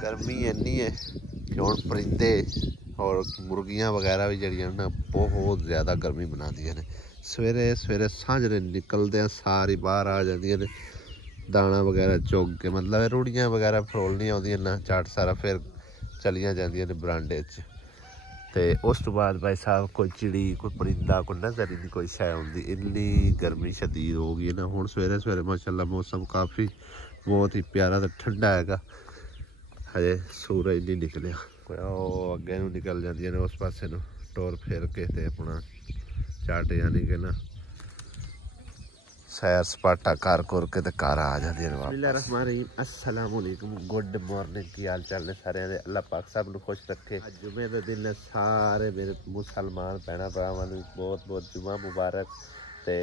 गर्मी इन्नी है कि हुण परिंदे और मुर्गियां वगैरह भी जड़ियां ना बहुत ज़्यादा गर्मी बनादियां ने। सवेरे सवेरे सांझरे निकलदे सारी बाहर आ जांदियां ने दाना वगैरह चुग के, मतलब रूड़ियां वगैरह फरोलनियां आउंदियां ना झट सारा, फिर चलियां जांदियां ने बरांडे च। ते उस तो बाद भाई साहब कोई चिड़ी कोई परिंदा कोई नज़र ही नहीं कोई शै आउंदी। इन्नी गर्मी शदीद हो गई है ना। हुण सवेरे सवेरे माशाअल्लाह मौसम काफ़ी बहुत ही प्यारा तो ठंडा हैगा। हजे सूरज नहीं निकलिया। ਉਹ ਅੱਗੇ ਨੂੰ ਨਿਕਲ ਜਾਂਦੀਆਂ ਨੇ ਉਸ ਪਾਸੇ ਨੂੰ ਟੋਰ ਫੇਰ ਕੇ ਤੇ ਆਪਣਾ ਝੱਟ ਯਾਨੀ ਕਿ ਨਾ ਸੈਰ ਸਪਾਟਾ ਕਰ ਕੁਰ ਕੇ ਤੇ ਘਰ ਆ ਜਾਂਦੀਆਂ ਨੇ ਵਾਪਸ। ਬਿਸਮਿਲ੍ਲਾਹਿਰ ਰਹਿਮਾਨਿਰ ਰਹੀਮ। अस्सलाम वालेकुम, गुड मॉर्निंग। की हाल चाल ने सारे दे? अल्लाह पाक सब नूं खुश रखे। अज जुमे दे दिन ने सारे मेरे मुसलमान भैणां भरावां नूं बहुत बहुत जुमा मुबारक। ते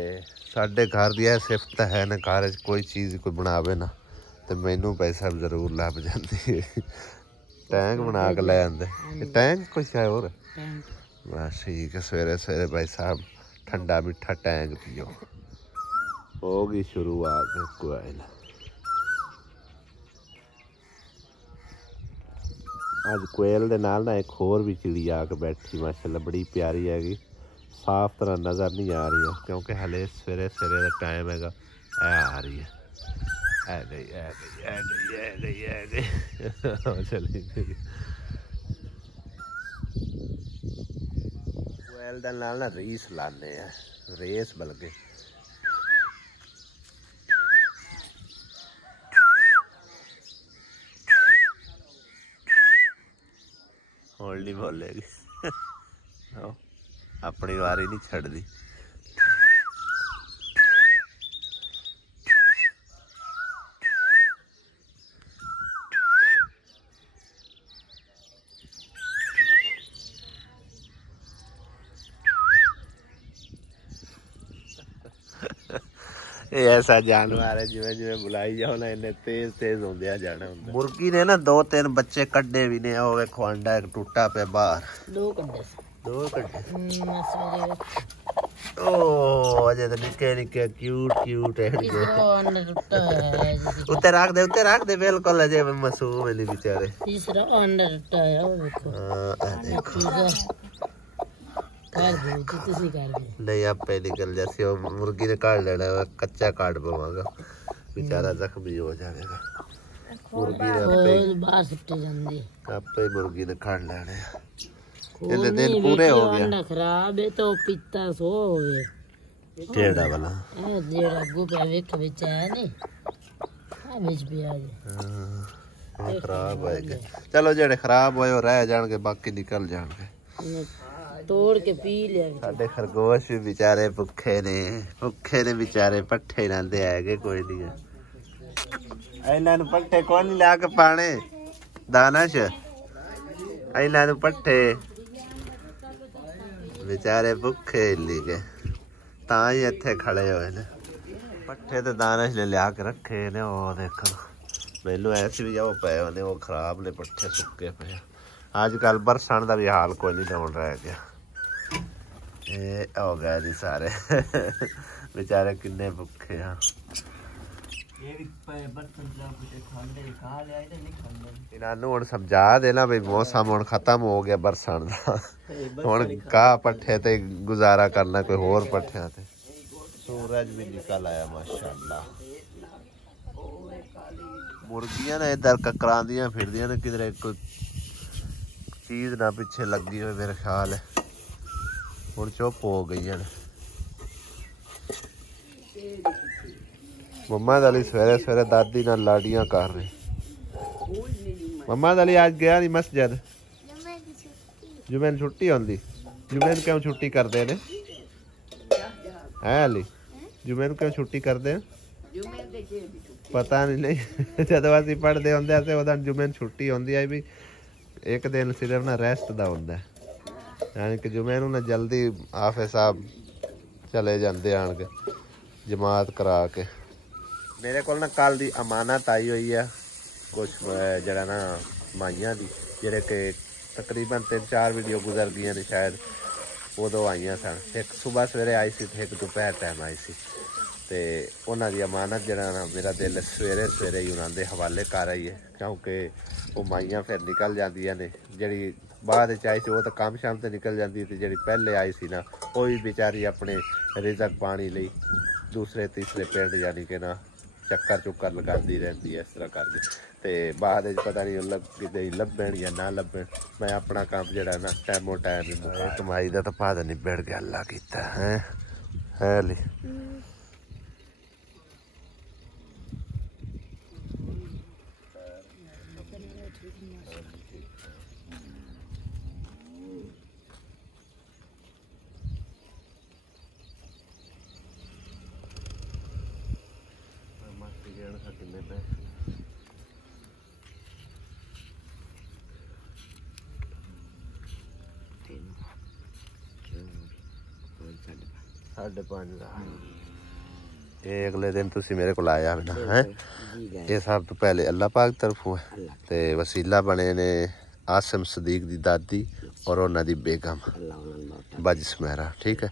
साडे घर दी एह सिफत है ना, घर च कोई चीज़ कोई बनावे ना तो मैनू पैसा जरूर लभ जाती है। टैंक बना के लै आंदे। टैंक कुछ है और बस ठीक है। सवेरे सवेरे भाई साहब ठंडा मिठा टैंक पियो। होगी शुरुआत कोयल। अज कोयल दे नाल ना एक होर भी चिड़ी आके बैठी माशाअल्लाह, बड़ी प्यारी हैगी। साफ तरह नज़र नहीं आ रही है क्योंकि हले सवेरे सवेरे का टाइम हैगा। आ रही है, है गई है गई है गई है गई है गई चली गई। कोयल दे नाल ना रीस लाने हैं, रेस बल्कि होल नहीं बोलेगी। अपनी वारी नहीं छड़दी। ऐसा जानवर है जिवें जिवें बुलाई जाओ ना इन्हें तेज तेज होंदे जाना हुंदा। मुर्गी ने ना 2-3 बच्चे कड्डे भी ने। ओ वेखो अंडा एक टुटा पे बाहर। दो कड्डे ओ अजे तो निक्के निक्के क्यूट क्यूट है। उत्ते रख दे बिल्कुल अजे मासूम है नी बेचारे। तीसरा अंडा टुटा है ओ देखो। नहीं आपे निकल जैसे मुर्गी ने काट लेना, कच्चा काट पवागा बेचारा जख्मी हो जाएगा। मुर्गी ने आपे मुर्गी ने काट लेने। इतने दिन पूरे हो गया। खराब है तो पिता सो होवे केड़ा वाला जेड़ा गुपे विच विच है नी आ विच भी आ गए खराब है। चलो जेड़े खराब होए रह जाणगे, बाकी निकल जाणगे। तोड़ के पी लिया। साडे खरगोश भी बेचारे भुखे ने बेचारे पट्ठे लांदे है कोई नहीं है। इन्हां नूं पट्ठे कौन ला के पाने दानश? इन्हां नूं पट्ठे बेचारे भुखे लिखे तां ही इत्थे खड़े होए ने। पट्ठे ते दानश ने लिया के रखे ने। ओ देखो मैनू ऐसे भी जाओ पे ने वो खराब ने पट्ठे सुक्के पे। अजकल बरसां दा भी हाल कोई नहीं होण रह गया। ये हो गए जी सारे बेचारे किन्ने भुखे हैं। इन्हों हुण समझा देना भाई मौसम हुण खत्म हो गया बरसां दा। हुण घाह पट्ठे ते गुजारा करना कोई होर पट्ठियां ते। सूरज भी निकल आया माशाअल्लाह। मुर्गियां ने इधर ककरांदियां फिरदियां ने, किधरे कोई चीज़ ना पिछे लगी हो मेरे ख्याल है। हुण चुप हो गई है। मम्मा दली सवेरे सवेरे दादी नाल लाडियां कर रहे। मम्मा दली आज गया नहीं मस्जिद? जुमे नूं छुट्टी होंदी? जुमे नूं क्यों छुट्टी करदे ने? है अली जुमे नूं क्यों छुट्टी करदे? पता नहीं जदों असीं पढ़दे हुंदे असें उहदा जुमे नूं छुट्टी होंदी है भी एक दिन सिर्फ ना रेस्ट दा हुंदा है। यानी कि जुमे नूं ना जल्दी हाफिज़ साहब चले जाते आन के जमात करा के। मेरे को ना कल दी अमानत आई हुई है कुछ जरा ना माइयां दी, जेह्ड़े कि तकरीबन 3-4 वीडियो गुजर गई ने शायद, उदों आईयां सन। एक सुबह सवेरे आई सी, एक दोपहर टाइम आई सी। ਤੇ ਉਹਨਾਂ ਦੀ ਅਮਾਨਤ ਜਿਹੜਾ ਨਾ ਮੇਰਾ ਦਿਲ ਸਵੇਰੇ ਸਵੇਰੇ ਹੀ ਉਹਨਾਂ ਦੇ ਹਵਾਲੇ ਕਰ ਆਈ ਹੈ, ਕਿਉਂਕਿ ਉਹ ਮਾਈਆਂ ਫਿਰ ਨਿਕਲ ਜਾਂਦੀਆਂ ਨੇ। ਜਿਹੜੀ ਬਾਅਦ ਵਿੱਚ ਆਈ ਸੀ ਉਹ ਤਾਂ ਕੰਮ ਸ਼ਾਮ ਤੇ ਨਿਕਲ ਜਾਂਦੀ, ਤੇ ਜਿਹੜੀ ਪਹਿਲੇ ਆਈ ਸੀ ਨਾ ਉਹ ਵੀ ਵਿਚਾਰੀ ਆਪਣੇ ਰਿਜ਼ਕ ਪਾਣੀ ਲਈ ਦੂਸਰੇ ਤੀਸਰੇ ਪਿੰਡ ਯਾਨੀ ਕਿ ਨਾ ਚੱਕਰ ਚੁੱਕਰ ਲਗਾਉਂਦੀ ਰਹਿੰਦੀ ਹੈ ਇਸ ਤਰ੍ਹਾਂ ਕਰਕੇ। ਤੇ ਬਾਅਦ ਵਿੱਚ ਪਤਾ ਨਹੀਂ ਕਿਤੇ ਲੱਭਣ ਜਾਂ ਨਾ ਲੱਭਣ। ਮੈਂ ਆਪਣਾ ਕੰਮ ਜਿਹੜਾ ਨਾ ਟਾਈਮੋ ਟਾਈਮ ਕਮਾਈ ਦਾ ਤਾਂ ਭਾਦ ਨਿਬੜ ਗਿਆ, ਅੱਲਾ ਕੀਤਾ ਹੈ ਲਈ साढ़े 5 का ये अगले दिन तुसी मेरे को आया ना है। ये सब तो पहले अल्लाह पाक तरफों है ते वसीला बने ने आसिम सदीक दी दादी और उन्हां दी बेगम बज सुमेरा। ठीक है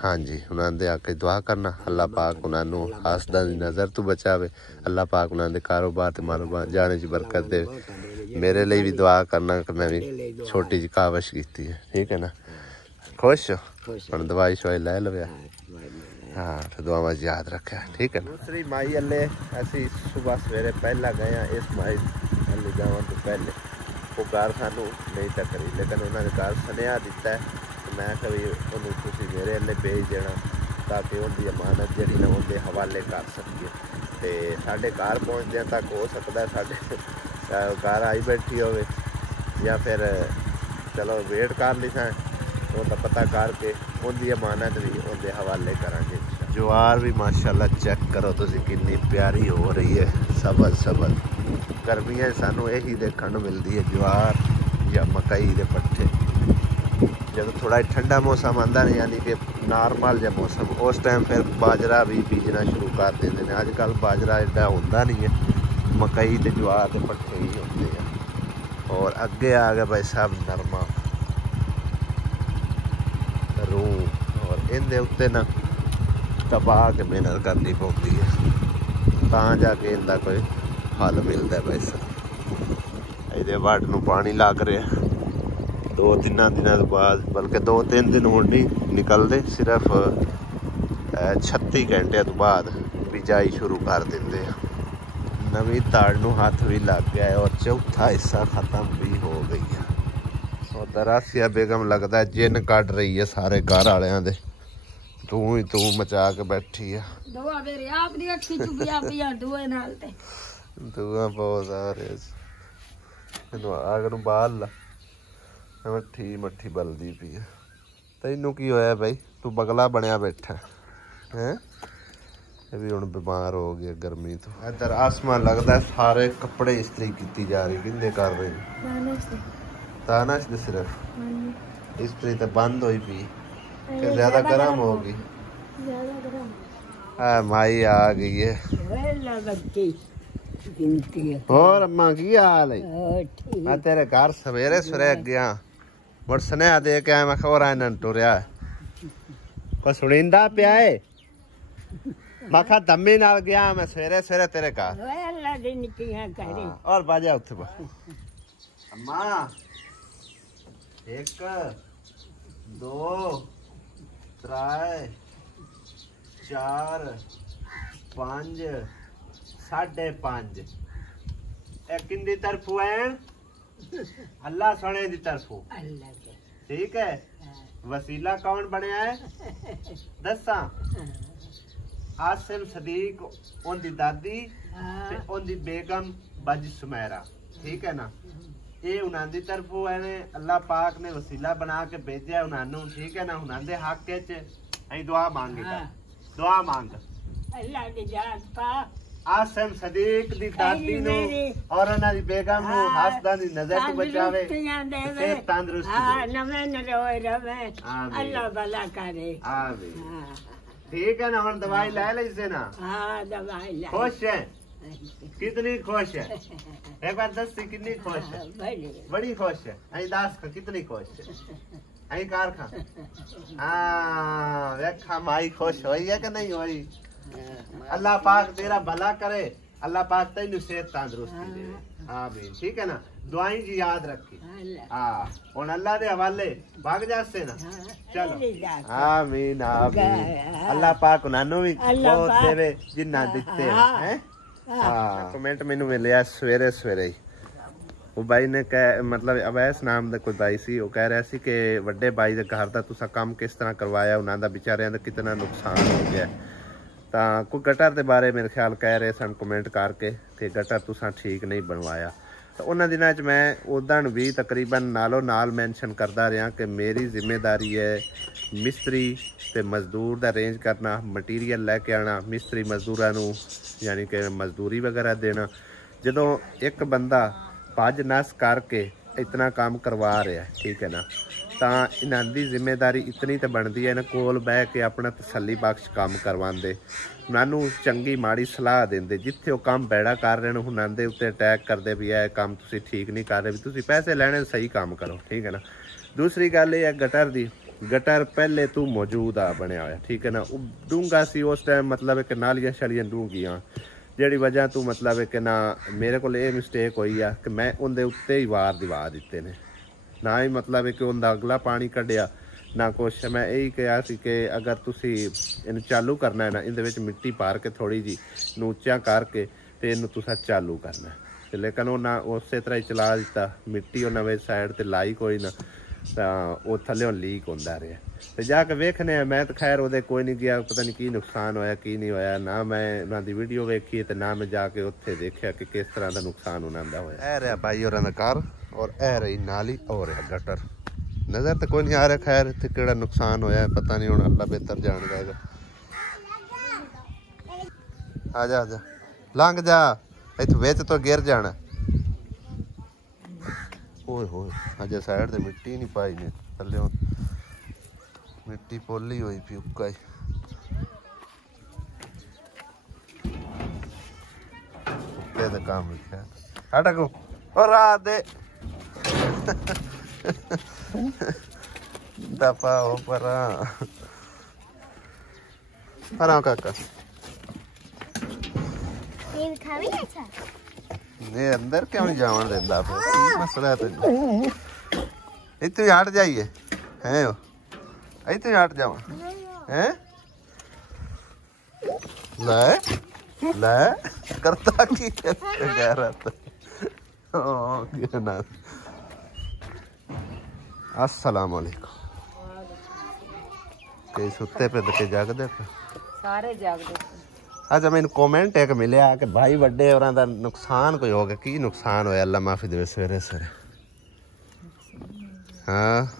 हाँ जी, उन्होंने दे आके दुआ करना अल्लाह पाक उन्होंने हासदा दी नज़र तो बचावे, अल्लाह पाक उन्होंने कारोबार ते मारोबार जाने च बरकत दे। मेरे लिए भी दुआ करना कि मैं भी छोटी जी काविश की है। ठीक है ना, खुश हो हम दवाई शवाई लै लवे हाँ तो दुआवा याद रखे। ठीक है ना। दूसरी माई अल्ले असी सुबह सवेरे पहला गए इस माई अल्ले जावन तो पहले वो घर सानू नहीं टकरी, लेकिन उन्होंने घर सुनिया दिता है तो मैं कभी उन्होंने मेरे अल्ले भेज देना ताकि उनकी अमानत जी ना उनके हवाले कर सकिए। तो साढ़े घर पहुँचद तक हो सकता है साढ़े घर आई बैठी हो या फिर चलो वेट कर ली था उनका पता करके उनकी अमानत भी उनके हवाले करांगे। ज्वार भी माशाल्लाह चेक करो तुसी कितनी प्यारी हो रही है, सबज सबज। गर्मियां सानू यही देखने मिलती है ज्वार या मकई के पट्ठे। जब थोड़ा ठंडा मौसम आता है यानी कि नॉर्मल जहा मौसम उस टाइम फिर बाजरा भी बीजना शुरू कर देते हैं। अजकल बाजरा एडा होंदा नहीं है, मकई ते ज्वार के पट्ठे ही होते हैं। और अगे आ गया भाई सब नरमा रूह और इनके उत्ते ना दबा के मेहनत करनी पड़ती है ता जाके इनका कोई हल मिलता है। पैसा ये वट नूं पानी लग रहा 2-3 दिनों बाद, बल्कि 2-3 दिन होने नहीं निकलते, सिर्फ 36 घंटे तो बाद बिजाई शुरू कर देंगे। नवी ताड़ नूं हथ भी लग गया है और चौथा हिस्सा खत्म भी हो गई है। उधर आसिया बेगम लगता है जिन कट रही है सारे घर वालियां दे, तू ही तू मचा के बैठी है। दुआ बहुत सारे अग बाल ला मट्ठी मट्ठी बलदी पी है। तैनू की होया भाई, तू बगला बनया बैठा है ये भी हुण बीमार हो गया गर्मी तो। इधर आसमान लगता है सारे कपड़े इस्त्री की जा रही, किंदे कर रहे ताना से सिर्फ इस्त्री तो बंद हुई पी कि ज्यादा गर्म होगी। माई आ गई है और अम्मा की हाल है। मैं तेरे घर सवेरे सवेरे गया मुड़ स्नेहा दे के आया, मैं खबर इन्हें टुरया को सुनिंदा पिया है। मैं खा दम्मी नाल गया मैं सवेरे सवेरे तेरे घर और बाजा उत्थे अम्मा 1 2 3 4 5 5.5 किंदी तरफों है अल्लाह सोने की तरफों। ठीक है वसीला कौन बनया है दसा आसिम सदीक उनकी दादी ते उनकी बेगम बज सुमेरा। ठीक है ना, ये उन्होंने तरफों है अल्लाह पाक ने वसीला बना के भेजा उन्होंने। ठीक है ना, उन्होंने हक दुआ मांगे दुआ मांग अल्लाह की जान पा आसिम सदीक दी दादी नु और उन्हां दी बेगम नु हसदा दी नजर तो बचावे ते तंदुरुस्त नवे नरोए रवे अल्लाह भला करे आमीन। ठीक है ना, हम दवाई ले ली से ना। हां दवाई ले। खुश है कितनी खुश है एक बार दस कितनी खुश है? बड़ी खुश है। आई दास का कितनी खुश है? आई कार खा हां देखा माई खुश होई है कि नहीं होई? अल्लाह पाक तेरा भला करे, अल्लाह पाक तेनू सेहत तंदुरुस्ती दे। आमीन। ठीक है ना, दुआई जी याद रखी। हाँ हुन अल्लाह दे हवाले भाग जासे ना। चलो आमीन आमीन। अल्लाह पाक उन्हां भी बहुत देवे जिन्ना दिते हैं। हाँ कमेंट मैनू मिलिया सवेरे सवेरे ही। वो भाई ने कह मतलब अवैस नाम का कोई भाई सी, वो कह रहा सी कि वड्डे भाई के घर का तुसा काम किस तरह करवाया, उन्हों का बेचारियां का कितना नुकसान हो गया। तो कोई गटर के बारे मेरे ख्याल कह रहे सन कमेंट करके कि गटर तुसा ठीक नहीं बनवाया। तो उन्होंने दिनों च मैं उदन भी तकरीबन नालों नाल मैंशन करता रहा कि मेरी जिम्मेदारी है मिस्त्री ते मजदूर का अरेंज करना, मटीरियल लैके आना, मिस्त्री मजदूरों यानी कि मजदूरी वगैरह देना। जो एक बंदा भज नस करके इतना काम करवा रहा है, ठीक है ना, तो इन्हां दी जिम्मेदारी इतनी तो बनती है, इन्हें कोल बह के अपना तसली बख्श काम करवाते, उन्होंने चंगी माड़ी सलाह देंदे। जिथे वो काम बैड़ा कर रहे हैं उन्होंने उत्ते अटैक करते भी यह काम तुसी ठीक नहीं कर रहे, भी तुसी पैसे लेने सही काम करो। ठीक है ना। दूसरी गल ये है गटर दी, गटर पहले तू मौजूद आ बनया होया, ठीक है ना, डूंगा सी उस टाइम, मतलब कि नालियां शलियां डूंगियां, जिहड़ी वजह तू मतलब है कि ना मेरे को ये मिसटेक हुई है कि मैं उनके उत्ते ही वार दिवा दिते ने, ना ही मतलब है कि उनका अगला पानी कढ़िया ना कुछ। मैं यही कहा सी कि अगर तुसी इन चालू करना है ना, इन मिट्टी पार के थोड़ी जी उच्चा करके तो इन तुसा चालू करना है। तो लेकिन उन्हें उस तरह ही चला दिता, मिट्टी उन्हें साइड पर लाई कोई ना, तो वो थल्ले लीक होंदा रहा। तो जाके वेखने मैं तो खैर वो कोई नहीं गया, पता नहीं की नुकसान होया की नहीं होया, ना मैं उन्होंने वीडियो वेखी तो ना मैं जाके उत्थे देखा कि किस तरह का नुकसान उन्होंने होया। ऐ रहा भाई और घर और ऐ रही नाली और गटर, नज़र तो कोई नहीं आ रहा। खैर इत्थे केड़ा नुकसान होया पता नहीं, हुण अल्लाह बेहतर जान जाएगा। आ जा लंघ जा, इत्थे विच तो गिर जाना। ओए होए अजे साइड ते मिट्टी नहीं पाई ने, थल्ले मिट्टी पोली हुई पी उक्का ही। उक्के दा काम लिखा हटा को और रात दे दफा हो परा परा काका ये खावी अच्छा ने अंदर क्यों नहीं जावन देंदा, फिर मसला है तेन इत्थे हट जाइए हैं, इत्थे हट जावा हैं, ले ले करता की गैरत। अस्सलाम वालेकुम। कई सुते पे ते जागदे पे, सारे जागदे। अच्छा मैंने कमेंट एक मिले कि भाई वड्डे और नुकसान कोई हो गया, की नुकसान होया अल्लाह माफी दे सवेरे सवेरे। हाँ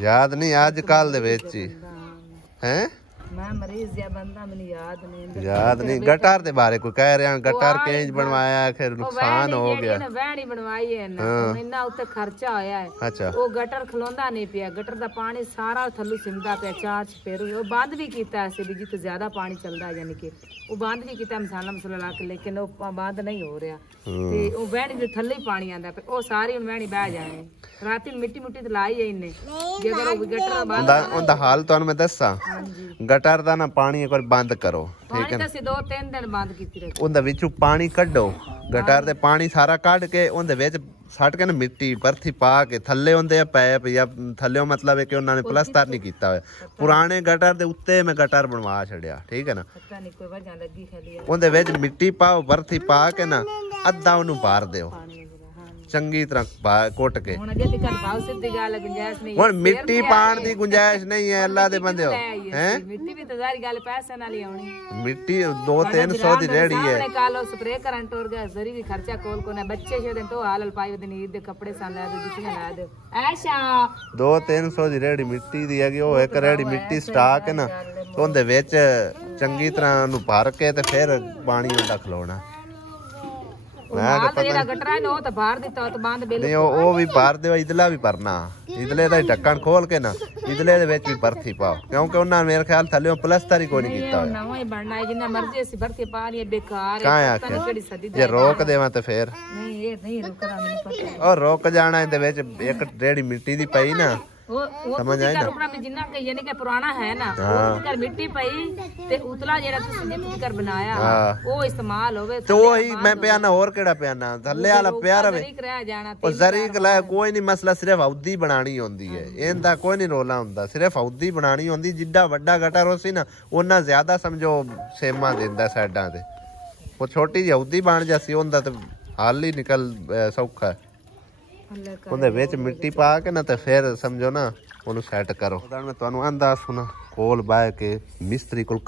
याद नहीं आजकल दे विच ही हैं, मैं मरीज या बंदा मैंने याद नहीं। गटर दे बारे कोई कह रहे हैं गटर केंज बनवाया फिर नुकसान हो गया, वैणी बनवाई है ना, इन्ना उत्ते खर्चा होया है। अच्छा वो गटर खलोंदा नहीं पिया, गटर दा पानी सारा थल्लू सिमदा पिया, चाच फिर वो बंद भी कीता ऐसे भी जिथे ज्यादा पानी चलदा, यानी कि वो बंद भी कीता मसाला मसूला ला के, लेकिन वो बंद नहीं हो रहा ते वो वैणी दे थल्ले ही पानी आंदा पे, वो सारी वैणी बह जाए। राती मिट्टी मुट्टी ते लाई है इन्ने, जे अगर वो गटर बंद उनदा हाल तुहानू मैं दस्सां, गटर दा ना पानी एक बार बंद करो, ठीक है, 2-3 दिन बंद कीती रही, उनदे विचों पानी कड्डो, गटर दे पानी सारा कढ के उनदे विच सट के ना मिट्टी बर्थी पा के थल्ले उनदे पैप या थल्ले मतलब है कि उन्होंने प्लस्तर नहीं किया हुआ, पुराने गटर दे उत्ते मैं गटर बनवा छड़िया, ठीक है ना, पता नहीं कोई वजह लगी खाली उनदे विच मिट्टी पाओ, बर्थी पा के ना अद्धा उन्नू भर दिओ चंगी तरह कुट के। हुण मिट्टी पाण दी गुंजाइश नहीं है अल्लाह दे बंदे हैं, मिट्टी भी तो सारी गल पैसे नाल ही आउणी, मिट्टी 200-300 दी रेडी है, ने कालो स्प्रे करंट और गैस जरी भी खर्चा कोल को ना, बच्चे छे दिन तो हाल पाई दिन ईद दे कपड़े साला दे जुतियां ला दे ऐशा 200-300 दी रेडी मिट्टी दी है, ओ एक रेडी मिट्टी स्टॉक है ना, ओंदे विच चंगी तरह नु भर के ते फिर पानी उंदा खलोना। भी भर दो, इदला भी भरना, इदले का ढक्कन खोल के ना इदले भी बर्फी पाओ, क्योंकि उन्होंने मेरे ख्याल थले प्लस्तर ही कोई नहीं किया, जे रोक देवा तो फिर और रोक जाना, एक रेड़ी मिट्टी दी पई ना समझ आई ना रुकना भी जिन्ना के यानी कि पुराना है ना वो कर मिट्टी पई ते उतला जेड़ा तुसी जिप कर बनाया वो इस्तेमाल होवे तो वही मैं पियाना और केड़ा पियाना थल्ले वाला पिया रवे ओ जरीक ला कोई नहीं मसला सिर्फ औदी बनानी होंदी है एंदा कोई नहीं रोला हुंदा सिर्फ औदी बनानी होंदी जिड्डा वड्डा गटर होसी ना ओना ज्यादा समझो सेमा देंदा साइडां ते वो छोटी जी औदी बन जासी ओंदा ते हल ही निकल सौखा है ਉਹਦੇ ਵਿੱਚ ਮਿੱਟੀ ਪਾ ਕੇ ਨਾ ਤੇ ਫਿਰ ਸਮਝੋ ਨਾ ਉਹਨੂੰ ਸੈੱਟ ਕਰੋ ਮੈਂ ਤੁਹਾਨੂੰ ਆਂਦਾ ਸੁਣਾ ਕੋਲ ਬਾਹ ਕੇ ਮਿਸਤਰੀ ਕੋਲ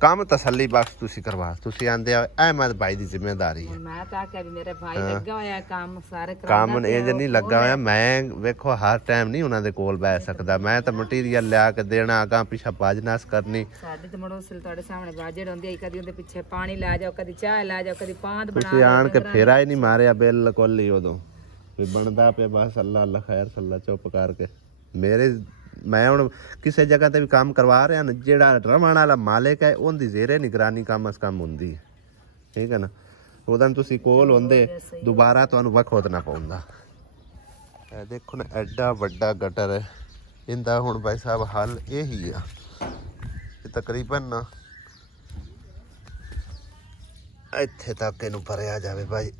ਕੰਮ ਤਸੱਲੀ ਬਖਸ਼ ਤੁਸੀਂ ਕਰਵਾ ਤੁਸੀਂ ਆਂਦੇ ਆ ਅਹਿਮਦ ਭਾਈ ਦੀ ਜ਼ਿੰਮੇਵਾਰੀ ਹੈ ਮੈਂ ਤਾਂ ਕਿ ਮੇਰੇ ਭਾਈ ਲੱਗਾ ਹੋਇਆ ਕੰਮ ਸਾਰੇ ਕੰਮ ਇੰਜ ਨਹੀਂ ਲੱਗਾ ਹੋਇਆ ਮੈਂ ਵੇਖੋ ਹਰ ਟਾਈਮ ਨਹੀਂ ਉਹਨਾਂ ਦੇ ਕੋਲ ਬਹਿ ਸਕਦਾ ਮੈਂ ਤਾਂ ਮਟੀਰੀਅਲ ਲਿਆ ਕੇ ਦੇਣਾ ਅਗਾਂ ਪਿੱਛਾ ਬਾਜਨਾਸ ਕਰਨੀ ਸਾਡੇ ਤੇ ਮੜੋ ਸਿਲ ਤੁਹਾਡੇ ਸਾਹਮਣੇ ਬਾਜੜ ਹੁੰਦੀ ਹੈ ਕਦੀ ਉਹਦੇ ਪਿੱਛੇ ਪਾਣੀ ਲੈ ਜਾਓ ਕਦੀ ਚਾਹ ਲੈ ਜਾਓ ਕਦੀ ਪਾਂਦ ਬਣਾ ਤੁਸੀਂ ਆਣ ਕੇ ਫੇਰਾ ਹੀ ਨਹੀਂ ਮਾਰਿਆ ਬਿਲਕੁਲ ਹੀ ਉਦੋਂ ਵੀ ਬਣਦਾ ਪਿਆ ਬਸ ਅੱਲਾ ਅੱਲਾ ਖੈਰ ਸੱਲਾ ਚੁੱਪ ਕਰਕੇ ਮੇਰੇ ਮੈਂ ਹੁਣ ਕਿਸੇ ਜਗ੍ਹਾ ਤੇ ਵੀ ਕੰਮ ਕਰਵਾ ਰਿਹਾ ਨਾ ਜਿਹੜਾ ਰਮਣ ਵਾਲਾ ਮਾਲਿਕ ਹੈ ਉਹਦੀ ਜ਼ੇਰੇ ਨਿਗਰਾਨੀ ਕਮ ਅਸ ਕਮ ਹੁੰਦੀ ਹੈ ਠੀਕ ਹੈ ਨਾ ਉਹਦਾਂ ਤੁਸੀਂ ਕੋਲ ਹੁੰਦੇ ਦੁਬਾਰਾ ਤੁਹਾਨੂੰ ਵਖਤ ਨਾ ਪਾਉਂਦਾ ਇਹ ਦੇਖੋ ਨਾ ਐਡਾ ਵੱਡਾ ਗਟਰ ਹੈ ਇਹਦਾ ਹੁਣ ਭਾਈ ਸਾਹਿਬ ਹੱਲ ਇਹੀ ਆ ਕਿ ਤਕਰੀਬਨ ਨਾ ਇੱਥੇ ਤੱਕ ਇਹਨੂੰ ਭਰਿਆ ਜਾਵੇ ਭਾਈ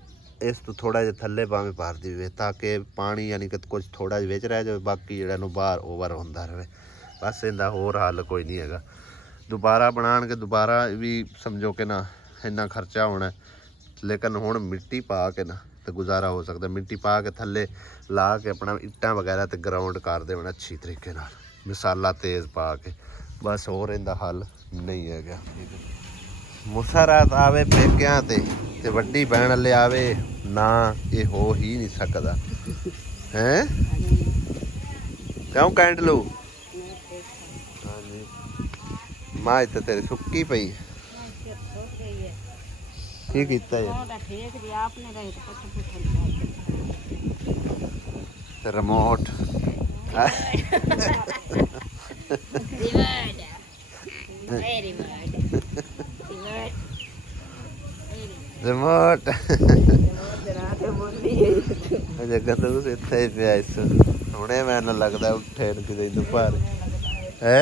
ਇਸ ਤੋਂ ਥੋੜਾ ਜਿਹਾ ਥੱਲੇ ਭਾਵੇਂ ਭਰ ਦੇਵੇ ਤਾਂ ਕਿ ਪਾਣੀ ਯਾਨੀ ਕਿ ਕੁਝ ਥੋੜਾ ਜਿਹਾ ਵਿੱਚ ਰਹਿ ਜਾਵੇ ਬਾਕੀ ਜਿਹੜਾ ਨੂੰ ਬਾਹਰ ਓਵਰ ਹੁੰਦਾ ਰਹੇ ਬਸ ਇਹਦਾ ਹੋਰ ਹੱਲ ਕੋਈ ਨਹੀਂ ਹੈਗਾ ਦੁਬਾਰਾ ਬਣਾਉਣਗੇ ਦੁਬਾਰਾ ਵੀ ਸਮਝੋ ਕਿ ਨਾ ਇੰਨਾ ਖਰਚਾ ਹੋਣਾ ਲੇਕਿਨ ਹੁਣ ਮਿੱਟੀ ਪਾ ਕੇ ਨਾ ਤੇ ਗੁਜ਼ਾਰਾ ਹੋ ਸਕਦਾ ਮਿੱਟੀ ਪਾ ਕੇ ਥੱਲੇ ਲਾ ਕੇ ਆਪਣਾ ਇੱਟਾਂ ਵਗੈਰਾ ਤੇ ਗਰਾਊਂਡ ਕਰ ਦੇਣਾ ਅੱਛੀ ਤਰੀਕੇ ਨਾਲ ਮਸਾਲਾ ਤੇਜ਼ ਪਾ ਕੇ ਬਸ ਹੋਰ ਇਹਦਾ ਹੱਲ ਨਹੀਂ ਹੈਗਾ ਮੁਸਰਾਤ ਆਵੇ ਪੇਕਿਆਂ ਤੇ ਵੱਡੀ ਬਹਿਣ ਵਾਲੇ ਆਵੇ ਨਾ ਇਹ ਹੋ ਹੀ ਨਹੀਂ ਸਕਦਾ ਹੈ ਕਿਉਂ ਕੈਂਡਲੂ ਹਾਂਜੀ ਮਾਂ ਤੇ ਤੇਰੀ ਸੁੱਕੀ ਪਈ ਕੀ ਕੀਤਾ ਯਾਰ ਰਿਮੋਟ रिमोट जगह तो इतना ही पिया इस हुणे मैनू लगता उठे किते दोपहर है